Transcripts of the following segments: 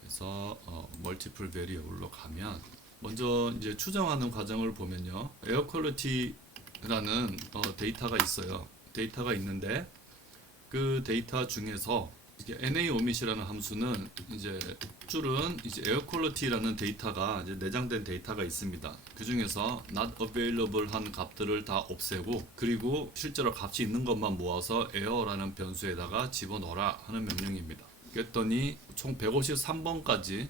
그래서 멀티플 베리어블로 가면 먼저 이제 추정하는 과정을 보면요, 에어 퀄리티라는 데이터가 있어요. 데이터가 있는데 그 데이터 중에서 이게 NA omit이라는 함수는 이제 줄은 이제 에어 퀄리티라는 데이터가 이제 내장된 데이터가 있습니다. 그 중에서 not available 한 값들을 다 없애고, 그리고 실제로 값이 있는 것만 모아서 에어라는 변수에다가 집어넣어라 하는 명령입니다. 그랬더니 총 153번까지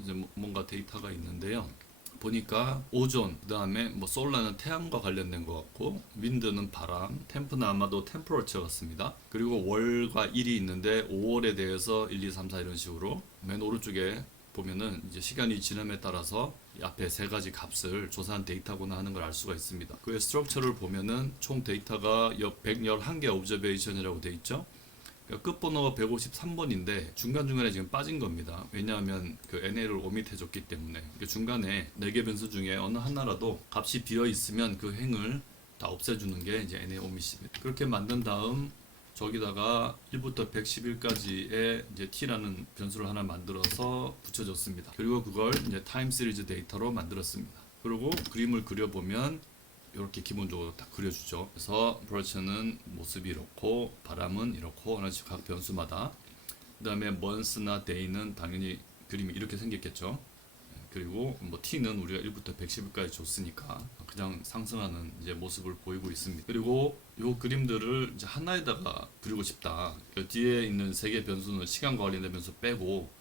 이제 뭔가 데이터가 있는데요. 보니까 오존, 그 다음에 뭐 솔라는 태양과 관련된 것 같고, 윈드는 바람, 템프는 아마도 템퍼러처 같습니다. 그리고 월과 일이 있는데 5월에 대해서 1, 2, 3, 4 이런 식으로 맨 오른쪽에 보면은 이제 시간이 지남에 따라서 이 앞에 세 가지 값을 조사한 데이터구나 하는 걸 알 수가 있습니다. 그의 스트럭처를 보면은 총 데이터가 111개 오브저베이션이라고 되어 있죠. 끝번호가 153번인데 중간중간에 지금 빠진 겁니다. 왜냐하면 그 NA를 오밋 해줬기 때문에. 중간에 4개 변수 중에 어느 하나라도 값이 비어 있으면 그 행을 다 없애주는 게 이제 NA 오밋입니다. 그렇게 만든 다음 저기다가 1부터 111까지의 이제 t라는 변수를 하나 만들어서 붙여줬습니다. 그리고 그걸 이제 타임 시리즈 데이터로 만들었습니다. 그리고 그림을 그려보면 이렇게 기본적으로 다 그려주죠. 그래서 브러처는 모습이 이렇고, 바람은 이렇고, 하나씩 각 변수마다. 그 다음에 month나 day는 당연히 그림이 이렇게 생겼겠죠. 그리고 뭐 t는 우리가 1부터 110까지 줬으니까 그냥 상승하는 이제 모습을 보이고 있습니다. 그리고 요 그림들을 이제 하나에다가 그리고 싶다. 뒤에 있는 3개 변수는 시간과 관련된 변수 빼고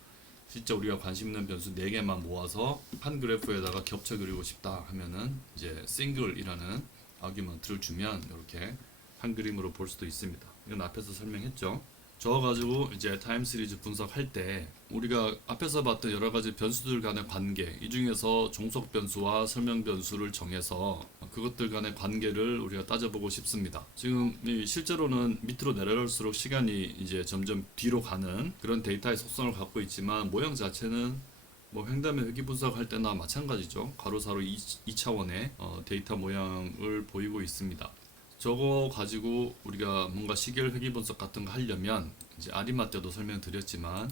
진짜 우리가 관심 있는 변수 4개만 모아서 한 그래프에다가 겹쳐 그리고 싶다 하면은 이제 싱글이라는 아규먼트를 주면 이렇게 한 그림으로 볼 수도 있습니다. 이건 앞에서 설명했죠. 저거 가지고 이제 타임 시리즈 분석할 때 우리가 앞에서 봤던 여러 가지 변수들 간의 관계, 이 중에서 종속 변수와 설명 변수를 정해서 그것들 간의 관계를 우리가 따져보고 싶습니다. 지금 실제로는 밑으로 내려갈수록 시간이 이제 점점 뒤로 가는 그런 데이터의 속성을 갖고 있지만, 모형 자체는 뭐 횡단면 회귀 분석할 때나 마찬가지죠. 가로사로 2차원의 데이터 모양을 보이고 있습니다. 저거 가지고 우리가 뭔가 시계열 회귀 분석 같은 거 하려면 이제 아리마 때도 설명드렸지만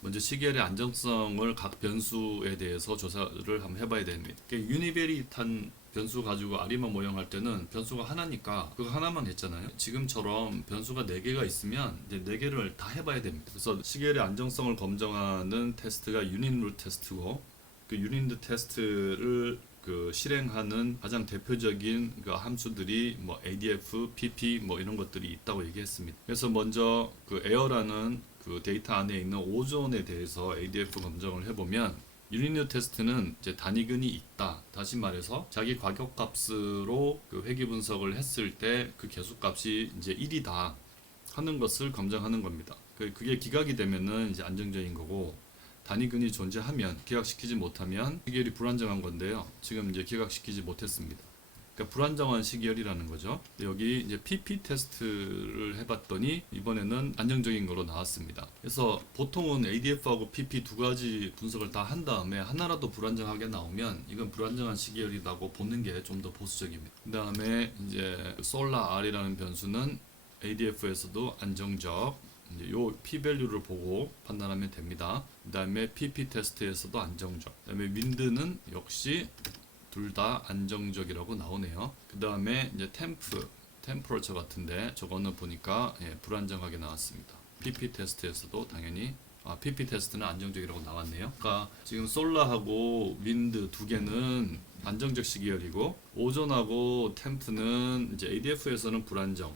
먼저 시계열의 안정성을 각 변수에 대해서 조사를 한번 해봐야 됩니다. 유니베리탄 변수 가지고 아리마 모형할 때는 변수가 하나니까 그거 하나만 했잖아요. 지금처럼 변수가 4개가 있으면 이제 4개를 다 해봐야 됩니다. 그래서 시계열의 안정성을 검증하는 테스트가 유닛룰 테스트고, 그 유닛룰 테스트를 실행하는 가장 대표적인 그 함수들이 뭐 ADF, PP 뭐 이런 것들이 있다고 얘기했습니다. 그래서 먼저 그 에어라는 그 데이터 안에 있는 오존에 대해서 ADF 검증을 해보면, 유닛 테스트는 이제 단위근이 있다. 다시 말해서 자기 과격값으로 그 회귀 분석을 했을 때 그 개수값이 이제 1이다 하는 것을 검증하는 겁니다. 그게 기각이 되면은 이제 안정적인 거고, 단위근이 존재하면 기각시키지 못하면 시계열이 불안정한 건데요. 지금 이제 기각시키지 못했습니다. 그러니까 불안정한 시계열이라는 거죠. 여기 이제 PP 테스트를 해봤더니 이번에는 안정적인 거로 나왔습니다. 그래서 보통은 ADF하고 PP 두 가지 분석을 다 한 다음에 하나라도 불안정하게 나오면 이건 불안정한 시계열이라고 보는 게 좀 더 보수적입니다. 그 다음에 이제 솔라 R이라는 변수는 ADF에서도 안정적, 이제 요 p-밸류를 보고 판단하면 됩니다. 그 다음에 pp 테스트에서도 안정적, 그 다음에 윈드는 역시 둘 다 안정적이라고 나오네요. 그 다음에 이제 템퍼러처 같은데 저거는 보니까 불안정하게 나왔습니다. pp 테스트에서도 당연히 pp 테스트는 안정적이라고 나왔네요. 그러니까 지금 솔라하고 윈드 두 개는 안정적 시계열이고, 오존하고 템프는 이제 ADF에서는 불안정,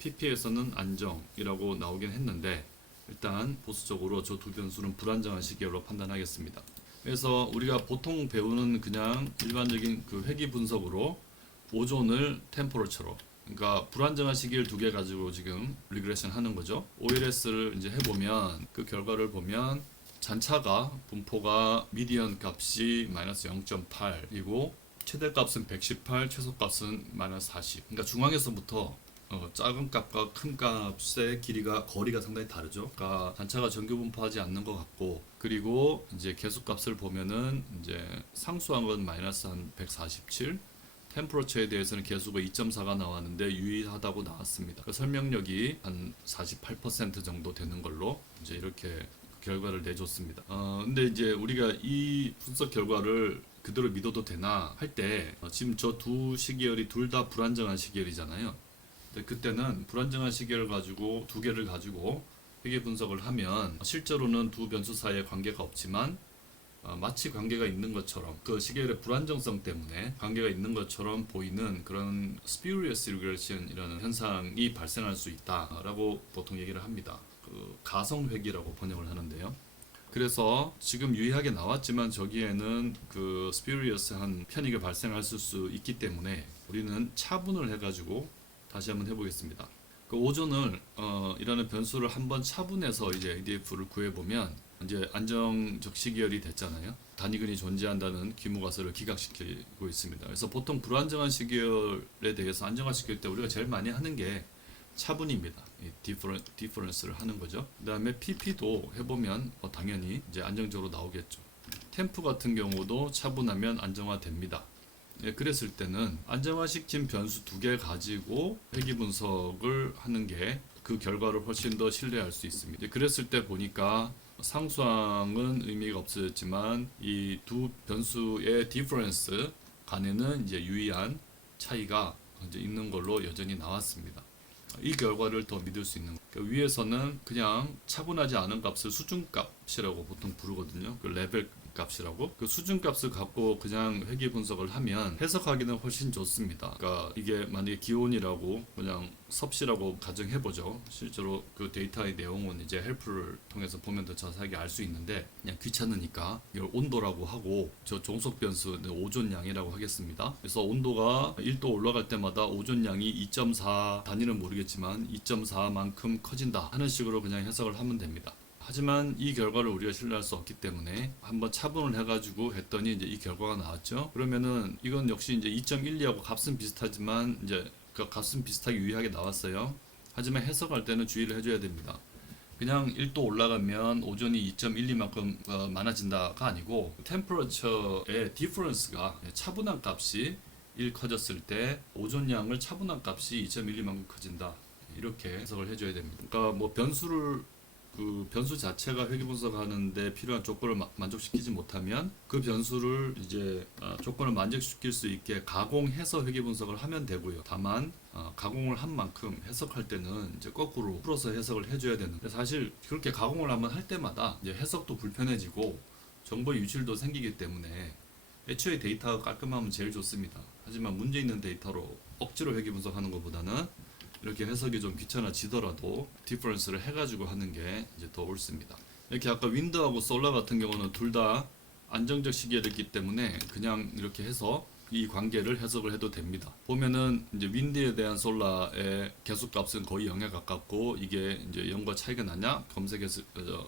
PP에서는 안정이라고 나오긴 했는데, 일단 보수적으로 저 두 변수는 불안정한 시계열로 판단하겠습니다. 그래서 우리가 보통 배우는 그냥 일반적인 그 회귀 분석으로 오존을 템퍼러처로, 그러니까 불안정한 시계열 두 개 가지고 지금 리그레션 하는 거죠. OLS를 이제 해보면 그 결과를 보면 잔차가 분포가 미디언 값이 마이너스 0.8이고 최대값은 118, 최소값은 마이너스 40. 그러니까 중앙에서부터 작은 값과 큰 값의 거리가 상당히 다르죠. 그러니까 단차가 정규 분포하지 않는 것 같고, 그리고 이제 개수값을 보면은 이제 상수한 건 마이너스 한 147, 템퍼러처에 대해서는 개수가 2.4가 나왔는데 유의하다고 나왔습니다. 그 설명력이 한 48% 정도 되는 걸로 이제 이렇게 결과를 내줬습니다. 근데 이제 우리가 이 분석 결과를 그대로 믿어도 되나 할 때 지금 저 두 시계열이 둘 다 불안정한 시계열이잖아요. 근데 그때는 불안정한 시계를 가지고 두 개를 가지고 회계 분석을 하면 실제로는 두 변수 사이에 관계가 없지만 마치 관계가 있는 것처럼 그 시계열의 불안정성 때문에 관계가 있는 것처럼 보이는 그런 spurious regression이라는 현상이 발생할 수 있다라고 보통 얘기를 합니다. 그 가성회귀라고 번역을 하는데요. 그래서 지금 유의하게 나왔지만 저기에는 그 spurious한 편익이 발생할 수 있기 때문에 우리는 차분을 해가지고 다시 한번 해보겠습니다. 그 오존을 이라는 변수를 한번 차분해서 이제 ADF를 구해보면 이제 안정적 시계열이 됐잖아요. 단위근이 존재한다는 기무가설을 기각시키고 있습니다. 그래서 보통 불안정한 시계열에 대해서 안정화시킬 때 우리가 제일 많이 하는 게 차분입니다. 디퍼런스를 하는 거죠. 그 다음에 PP도 해보면 당연히 이제 안정적으로 나오겠죠. 템프 같은 경우도 차분하면 안정화됩니다. 예, 그랬을 때는 안정화시킨 변수 두 개 가지고 회귀 분석을 하는 게 그 결과를 훨씬 더 신뢰할 수 있습니다. 예, 그랬을 때 보니까 상수항은 의미가 없어졌지만 이 두 변수의 디퍼런스 간에는 이제 유의한 차이가 이제 있는 걸로 여전히 나왔습니다. 이 결과를 더 믿을 수 있는 그러니까 위에서는 그냥 차분하지 않은 값을 수준값이라고 보통 부르거든요. 그 레벨 값이라고 그 수준값을 갖고 그냥 회귀 분석을 하면 해석하기는 훨씬 좋습니다. 그러니까 이게 만약에 기온이라고 그냥 섭씨라고 가정해보죠. 실제로 그 데이터의 내용은 이제 헬프를 통해서 보면 더 자세하게 알 수 있는데 그냥 귀찮으니까 이걸 온도라고 하고 저 종속 변수 오존량이라고 하겠습니다. 그래서 온도가 1도 올라갈 때마다 오존량이 2.4 단위는 모르겠지만 2.4만큼 커진다 하는 식으로 그냥 해석을 하면 됩니다. 하지만 이 결과를 우리가 신뢰할 수 없기 때문에 한번 차분을 해가지고 했더니 이제 이 결과가 나왔죠. 그러면은 이건 역시 이제 2.12하고 값은 비슷하지만 이제 그 값은 비슷하게 유의하게 나왔어요. 하지만 해석할 때는 주의를 해줘야 됩니다. 그냥 1도 올라가면 오존이 2.12만큼 많아진다가 아니고 템퍼러처의 디퍼런스가 차분한 값이 1 커졌을 때 오존량을 차분한 값이 2.12만큼 커진다. 이렇게 해석을 해줘야 됩니다. 그러니까 뭐 그 변수 자체가 회귀 분석하는데 필요한 조건을 만족시키지 못하면 그 변수를 이제 조건을 만족시킬 수 있게 가공해서 회귀 분석을 하면 되고요. 다만 가공을 한 만큼 해석할 때는 이제 거꾸로 풀어서 해석을 해줘야 되는. 사실 그렇게 가공을 한번 할 때마다 이제 해석도 불편해지고 정보 유출도 생기기 때문에 애초에 데이터가 깔끔하면 제일 좋습니다. 하지만 문제 있는 데이터로 억지로 회귀 분석하는 것보다는 이렇게 해석이 좀 귀찮아지더라도 디퍼런스를 해가지고 하는 게 이제 더 옳습니다. 이렇게 아까 윈드하고 솔라 같은 경우는 둘 다 안정적 시계였기 때문에 그냥 이렇게 해서 이 관계를 해석을 해도 됩니다. 보면은 이제 윈드에 대한 솔라의 개수값은 거의 0에 가깝고 이게 이제 0과 차이가 나냐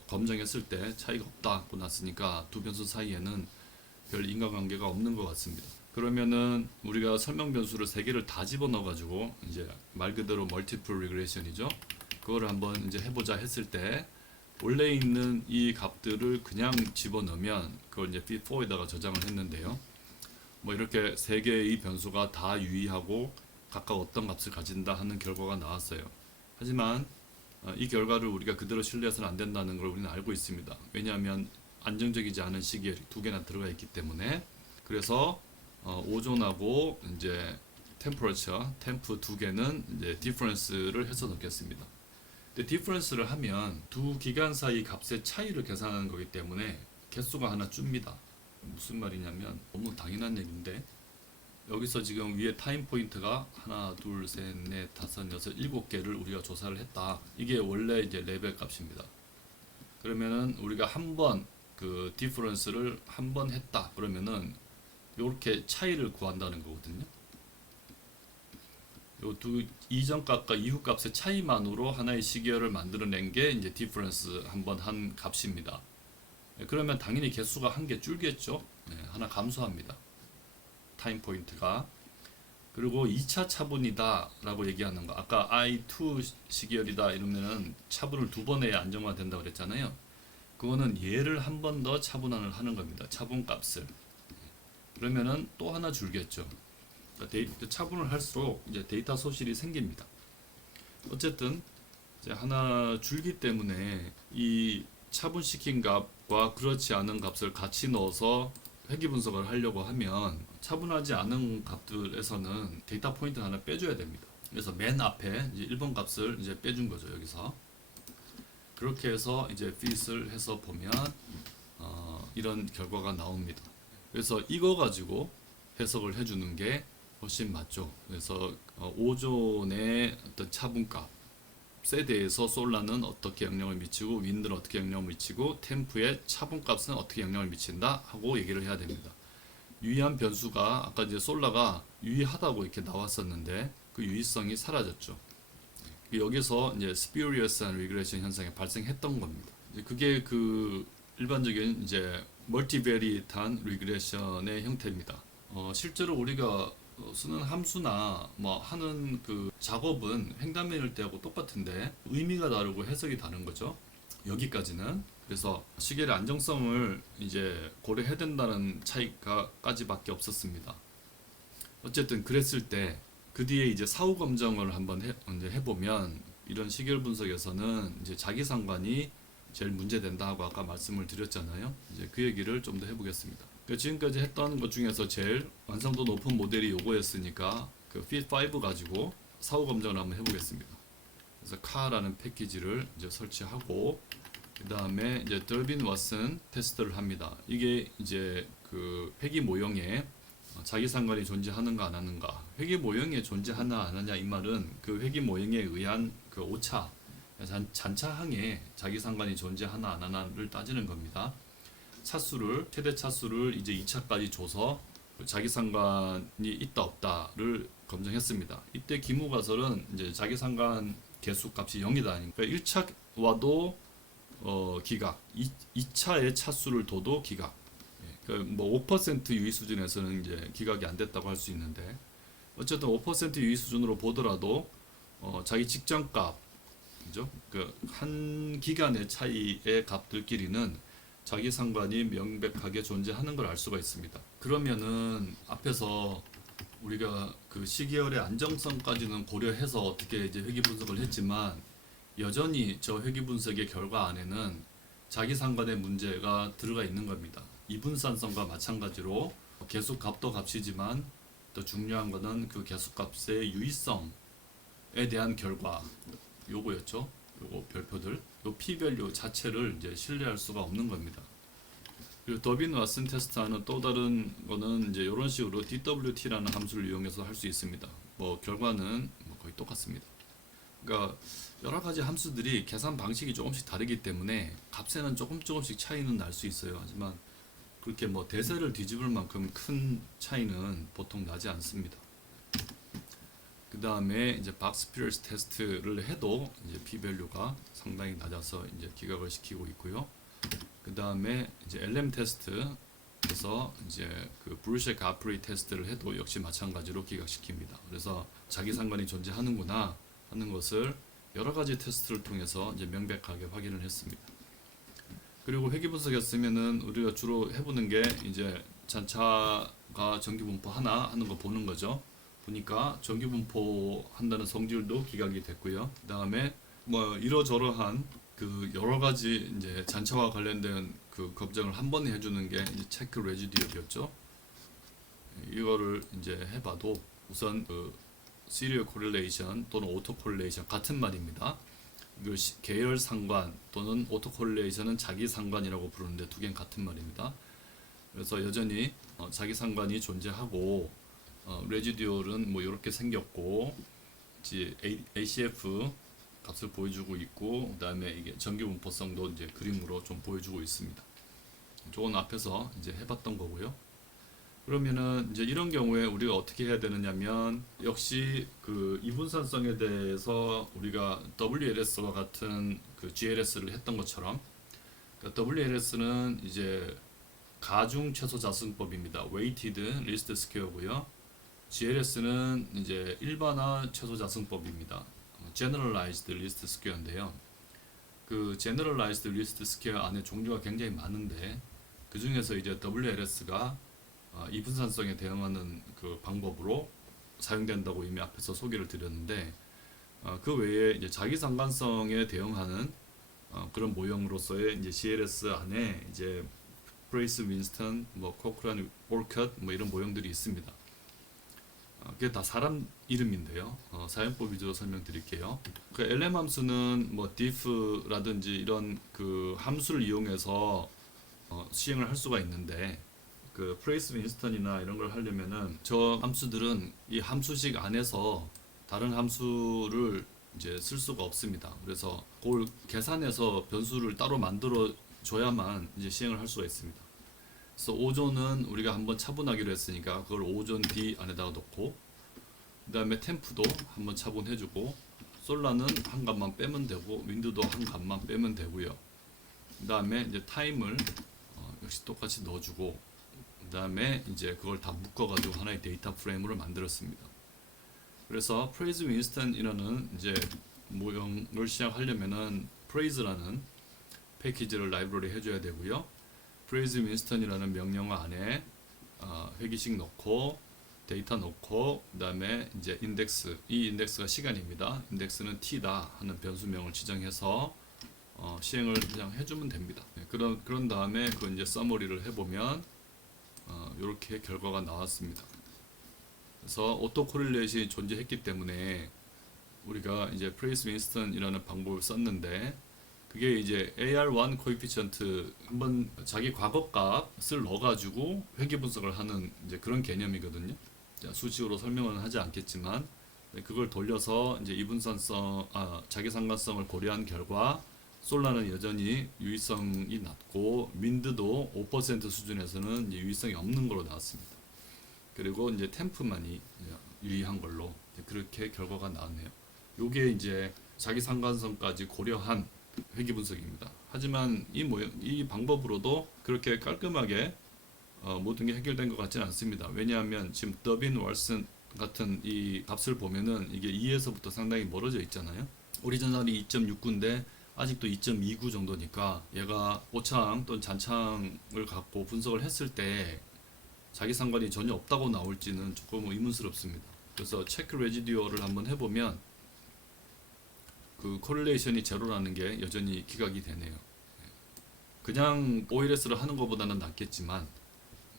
검증했을 때 차이가 없다고 났으니까 두 변수 사이에는 별 인과관계가 없는 것 같습니다. 그러면은 우리가 설명 변수를 세 개를 다 집어넣어 가지고 이제 말 그대로 멀티플 리그레션이죠. 그거를 한번 이제 해보자 했을 때 원래 있는 이 값들을 그냥 집어넣으면 그걸 이제 P4에다가 저장을 했는데요. 뭐 이렇게 세 개의 변수가 다 유의하고 각각 어떤 값을 가진다 하는 결과가 나왔어요. 하지만 이 결과를 우리가 그대로 신뢰해서는 안 된다는 걸 우리는 알고 있습니다. 왜냐하면 안정적이지 않은 시계열이 두 개나 들어가 있기 때문에. 그래서 오존하고 이제 템퍼러처, 템프 두 개는 이제 디퍼런스를 해서 넣겠습니다. 근데 디퍼런스를 하면 두 기간 사이 값의 차이를 계산하는 거기 때문에 개수가 하나 줍니다. 무슨 말이냐면 너무 당연한 얘기인데 여기서 지금 위에 타임 포인트가 하나, 둘, 셋, 넷, 다섯, 여섯, 일곱 개를 우리가 조사를 했다. 이게 원래 이제 레벨 값입니다. 그러면은 우리가 한 번 그 디퍼런스를 한 번 했다. 그러면은 이렇게 차이를 구한다는 거거든요. 요 두 이전 값과 이후 값의 차이만으로 하나의 시계열을 만들어낸 게 이제 디퍼런스 한번 한 값입니다. 그러면 당연히 개수가 한 개 줄겠죠. 하나 감소합니다. 타임 포인트가. 그리고 2차 차분이다 라고 얘기하는 거. 아까 I2 시계열이다 이러면은 차분을 두 번 해야 안정화된다고 그랬잖아요. 그거는 얘를 한 번 더 차분화를 하는 겁니다. 차분 값을. 그러면은 또 하나 줄겠죠. 그러니까 차분을 할수록 이제 데이터 소실이 생깁니다. 어쨌든 이제 하나 줄기 때문에 이 차분시킨 값과 그렇지 않은 값을 같이 넣어서 회귀 분석을 하려고 하면 차분하지 않은 값들에서는 데이터 포인트 하나 빼줘야 됩니다. 그래서 맨 앞에 이제 1번 값을 이제 빼준 거죠. 여기서 그렇게 해서 이제 fit을 해서 보면 이런 결과가 나옵니다. 그래서 이거 가지고 해석을 해주는 게 훨씬 맞죠. 그래서 오존의 어떤 차분값에 대해서 솔라는 어떻게 영향을 미치고 윈드는 어떻게 영향을 미치고 템프의 차분값은 어떻게 영향을 미친다 하고 얘기를 해야 됩니다. 유의한 변수가 아까 이제 솔라가 유의하다고 이렇게 나왔었는데 그 유의성이 사라졌죠. 여기서 이제 spurious한 regression 현상이 발생했던 겁니다. 그게 그 일반적인 이제 멀티베리에이트한 regression의 형태입니다. 실제로 우리가 쓰는 함수나 뭐 하는 그 작업은 횡단면일 때하고 똑같은데 의미가 다르고 해석이 다른 거죠. 여기까지는. 그래서 시계의 안정성을 이제 고려해야 된다는 차이가까지밖에 없었습니다. 어쨌든 그랬을 때 그 뒤에 이제 사후 검증을 한번 해보면 이런 시계열 분석에서는 이제 자기 상관이 제일 문제된다 하고 아까 말씀을 드렸잖아요. 이제 그 얘기를 좀 더 해보겠습니다. 지금까지 했던 것 중에서 제일 완성도 높은 모델이 요거였으니까 그 fit5 가지고 사후 검증을 한번 해보겠습니다. 그래서 car라는 패키지를 이제 설치하고 그 다음에 이제 덜빈 왓슨 테스트를 합니다. 이게 이제 그 회귀 모형에 자기 상관이 존재하는가 안 하는가, 회귀 모형에 존재하나 안 하냐 이 말은 그 회귀 모형에 의한 그 오차 잔차항에 자기 상관이 존재하나 안 하나를 따지는 겁니다. 차수를 최대 차수를 이제 2차까지 줘서 자기 상관이 있다 없다를 검증했습니다. 이때 기무가설은 이제 자기 상관 개수 값이 0이다 하니까 1차와도 기각, 2차의 차수를 둬도 기각. 뭐 5% 유의 수준에서는 이제 기각이 안 됐다고 할 수 있는데 어쨌든 5% 유의 수준으로 보더라도 자기 직전 값, 그죠? 그 한 기간의 차이의 값들끼리는 자기 상관이 명백하게 존재하는 걸 알 수가 있습니다. 그러면은 앞에서 우리가 그 시계열의 안정성까지는 고려해서 어떻게 이제 회귀 분석을 했지만 여전히 저 회귀 분석의 결과 안에는 자기 상관의 문제가 들어가 있는 겁니다. 이분산성과 마찬가지로 개수값도 값이지만 더 중요한 것은 그 개수값의 유의성에 대한 결과 요거였죠. 요거 별표들 요 p-밸류 자체를 이제 신뢰할 수가 없는 겁니다. 그리고 더빈 왓슨 테스트하는 또 다른 거는 이제 이런 식으로 DWT라는 함수를 이용해서 할 수 있습니다. 뭐 결과는 뭐 거의 똑같습니다. 그러니까 여러 가지 함수들이 계산 방식이 조금씩 다르기 때문에 값에는 조금씩 차이는 날 수 있어요. 하지만 그렇게 뭐 대세를 뒤집을 만큼 큰 차이는 보통 나지 않습니다. 그 다음에 이제 박스 피어스 테스트를 해도 이제 p-밸류가 상당히 낮아서 이제 기각을 시키고 있고요. 그 다음에 이제 LM 테스트에서 이제 그 브루셰 가프리 테스트를 해도 역시 마찬가지로 기각시킵니다. 그래서 자기 상관이 존재하는구나 하는 것을 여러 가지 테스트를 통해서 이제 명백하게 확인을 했습니다. 그리고 회귀 분석했으면은 우리가 주로 해보는 게 이제 잔차가 정규 분포 하나 하는 거 보는 거죠. 보니까 정규 분포 한다는 성질도 기각이 됐고요. 그 다음에 뭐 이러저러한 그 여러 가지 이제 잔차와 관련된 그 검증을 한 번에 해주는 게 이제 체크 레지듀얼이었죠. 이거를 이제 해봐도 우선 그 시리얼 코릴레이션 또는 오토 코릴레이션 같은 말입니다. 그 계열 상관 또는 오토 코릴레이션은 자기 상관이라고 부르는데 두 개는 같은 말입니다. 그래서 여전히 자기 상관이 존재하고 레지듀얼은 뭐 이렇게 생겼고 이제 ACF 값을 보여주고 있고 그다음에 이게 정규 분포성도 이제 그림으로 좀 보여주고 있습니다. 저건 앞에서 이제 해봤던 거고요. 그러면은 이제 이런 경우에 우리가 어떻게 해야 되느냐면 역시 그 이분산성에 대해서 우리가 WLS와 같은 그 GLS를 했던 것처럼 그러니까 WLS는 이제 가중 최소 자승법입니다. Weighted Least Square고요. GLS는 이제 일반화 최소 자승법입니다. Generalized Least Square인데요. 그 Generalized Least Square 안에 종류가 굉장히 많은데 그 중에서 이제 WLS가 이분산성에 대응하는 그 방법으로 사용된다고 이미 앞에서 소개를 드렸는데 그 외에 이제 자기 상관성에 대응하는 그런 모형으로서의 이제 GLS 안에 이제 프레이스 윈스턴, 뭐 코크란 올컷 뭐 이런 모형들이 있습니다. 그게 다 사람 이름인데요. 사용법 위주로 설명드릴게요. 그 LM 함수는 뭐 diff라든지 이런 그 함수를 이용해서 시행을 할 수가 있는데 그 프레이스 윈스턴이나 이런 걸 하려면은 저 함수들은 이 함수식 안에서 다른 함수를 이제 쓸 수가 없습니다. 그래서 그걸 계산해서 변수를 따로 만들어 줘야만 이제 시행을 할 수가 있습니다. 그래서 5조는 우리가 한번 차분하기로 했으니까 그걸 5조 D 안에다가 넣고, 그 다음에 템프도 한번 차분해주고, 솔라는 한 값만 빼면 되고, 윈드도 한 값만 빼면 되고요. 그 다음에 이제 타임을 역시 똑같이 넣어주고, 그 다음에 이제 그걸 다 묶어가지고 하나의 데이터 프레임으로 만들었습니다. 그래서 프레이즈 윈스턴이라는 이제 모형을 시작하려면은 프레이즈라는 패키지를 라이브러리 해줘야 되고요. 프레이즈 윈스턴이라는 명령 안에 회기식 넣고 데이터 넣고 그 다음에 이제 인덱스, 이 인덱스가 시간입니다. 인덱스는 t다 하는 변수명을 지정해서 시행을 그냥 해주면 됩니다. 네, 그런 다음에 그 이제 서머리를 해보면 이렇게 결과가 나왔습니다. 그래서 오토 코릴레이션이 존재했기 때문에 우리가 이제 프레이스 윈스턴이라는 방법을 썼는데, 그게 이제 AR1 코에피션트 한번 자기 과거 값을 넣어가지고 회귀 분석을 하는 이제 그런 개념이거든요. 수식으로 설명은 하지 않겠지만 그걸 돌려서 이제 이분산성, 자기 상관성을 고려한 결과 솔라는 여전히 유의성이 낮고 윈드도 5% 수준에서는 유의성이 없는 걸로 나왔습니다. 그리고 이제 템프만이 유의한 걸로 그렇게 결과가 나왔네요. 요게 이제 자기 상관성까지 고려한 회귀 분석입니다. 하지만 이 방법으로도 그렇게 깔끔하게 모든 게 해결된 것 같지는 않습니다. 왜냐하면 지금 더빈 왈슨 같은 이 값을 보면은 이게 2에서부터 상당히 멀어져 있잖아요. 오리지널이 2.69인데 아직도 2.29 정도니까 얘가 오창 또는 잔창을 갖고 분석을 했을 때 자기 상관이 전혀 없다고 나올지는 조금 의문스럽습니다. 그래서 체크 레지듀어를 한번 해보면 그 코릴레이션이 제로라는 게 여전히 기각이 되네요. 그냥 OLS를 하는 것보다는 낫겠지만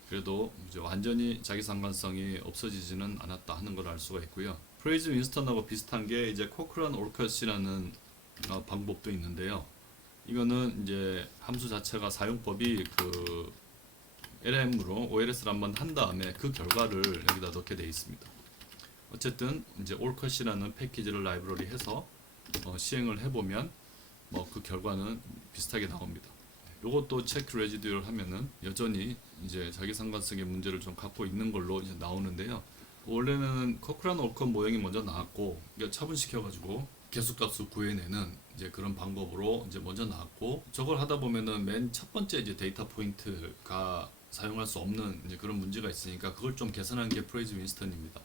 그래도 이제 완전히 자기 상관성이 없어지지는 않았다 하는 걸 알 수가 있고요. 프레이즈 윈스턴하고 비슷한 게 이제 코크란 올컷이라는 방법도 있는데요. 이거는 이제 함수 자체가 사용법이 그 LM으로 OLS를 한번 한 다음에 그 결과를 여기다 넣게 되어 있습니다. 어쨌든 이제 올컷이라는 패키지를 라이브러리 해서 시행을 해보면 뭐 그 결과는 비슷하게 나옵니다. 요것도 체크 레지듀얼 하면은 여전히 이제 자기 상관성의 문제를 좀 갖고 있는 걸로 이제 나오는데요. 원래는 코크란 올컷 모형이 먼저 나왔고 차분시켜가지고 개수값을 구해내는 이제 그런 방법으로 이제 먼저 나왔고, 저걸 하다 보면은 맨 첫 번째 이제 데이터 포인트가 사용할 수 없는 이제 그런 문제가 있으니까 그걸 좀 개선한 게 프레이즈 윈스턴입니다.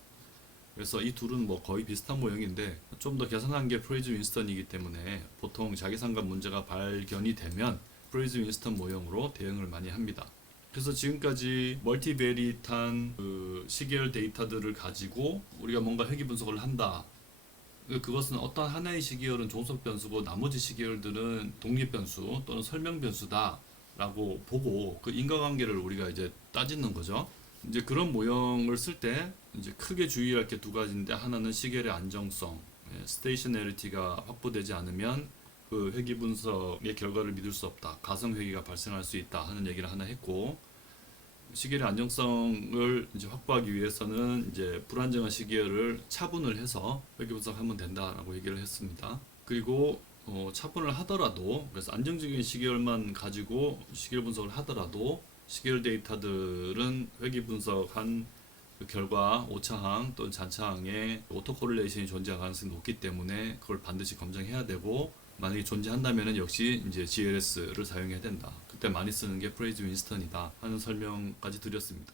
그래서 이 둘은 뭐 거의 비슷한 모형인데 좀 더 개선한 게 프레이즈 윈스턴이기 때문에 보통 자기 상관 문제가 발견이 되면 프레이즈 윈스턴 모형으로 대응을 많이 합니다. 그래서 지금까지 멀티베리탄 그 시계열 데이터들을 가지고 우리가 뭔가 회귀 분석을 한다. 그것은 어떤 하나의 시계열은 종속 변수고 나머지 시계열들은 독립 변수 또는 설명 변수다 라고 보고 그 인과관계를 우리가 이제 따지는 거죠. 이제 그런 모형을 쓸 때 이제 크게 주의할 게 두 가지인데, 하나는 시계열의 안정성, 스테이셔너리티가 확보되지 않으면 그 회귀 분석의 결과를 믿을 수 없다, 가성 회귀가 발생할 수 있다 하는 얘기를 하나 했고, 시계열의 안정성을 이제 확보하기 위해서는 이제 불안정한 시계열을 차분을 해서 회귀 분석하면 된다라고 얘기를 했습니다. 그리고 차분을 하더라도, 그래서 안정적인 시계열만 가지고 시계열 분석을 하더라도 시계열 데이터들은 회귀 분석한 그 결과 오차항 또는 잔차항에 오토 코릴레이션이 존재할 가능성이 높기 때문에 그걸 반드시 검증해야 되고, 만약에 존재한다면 역시 이제 GLS를 사용해야 된다. 그때 많이 쓰는 게 프레이즈 윈스턴이다 하는 설명까지 드렸습니다.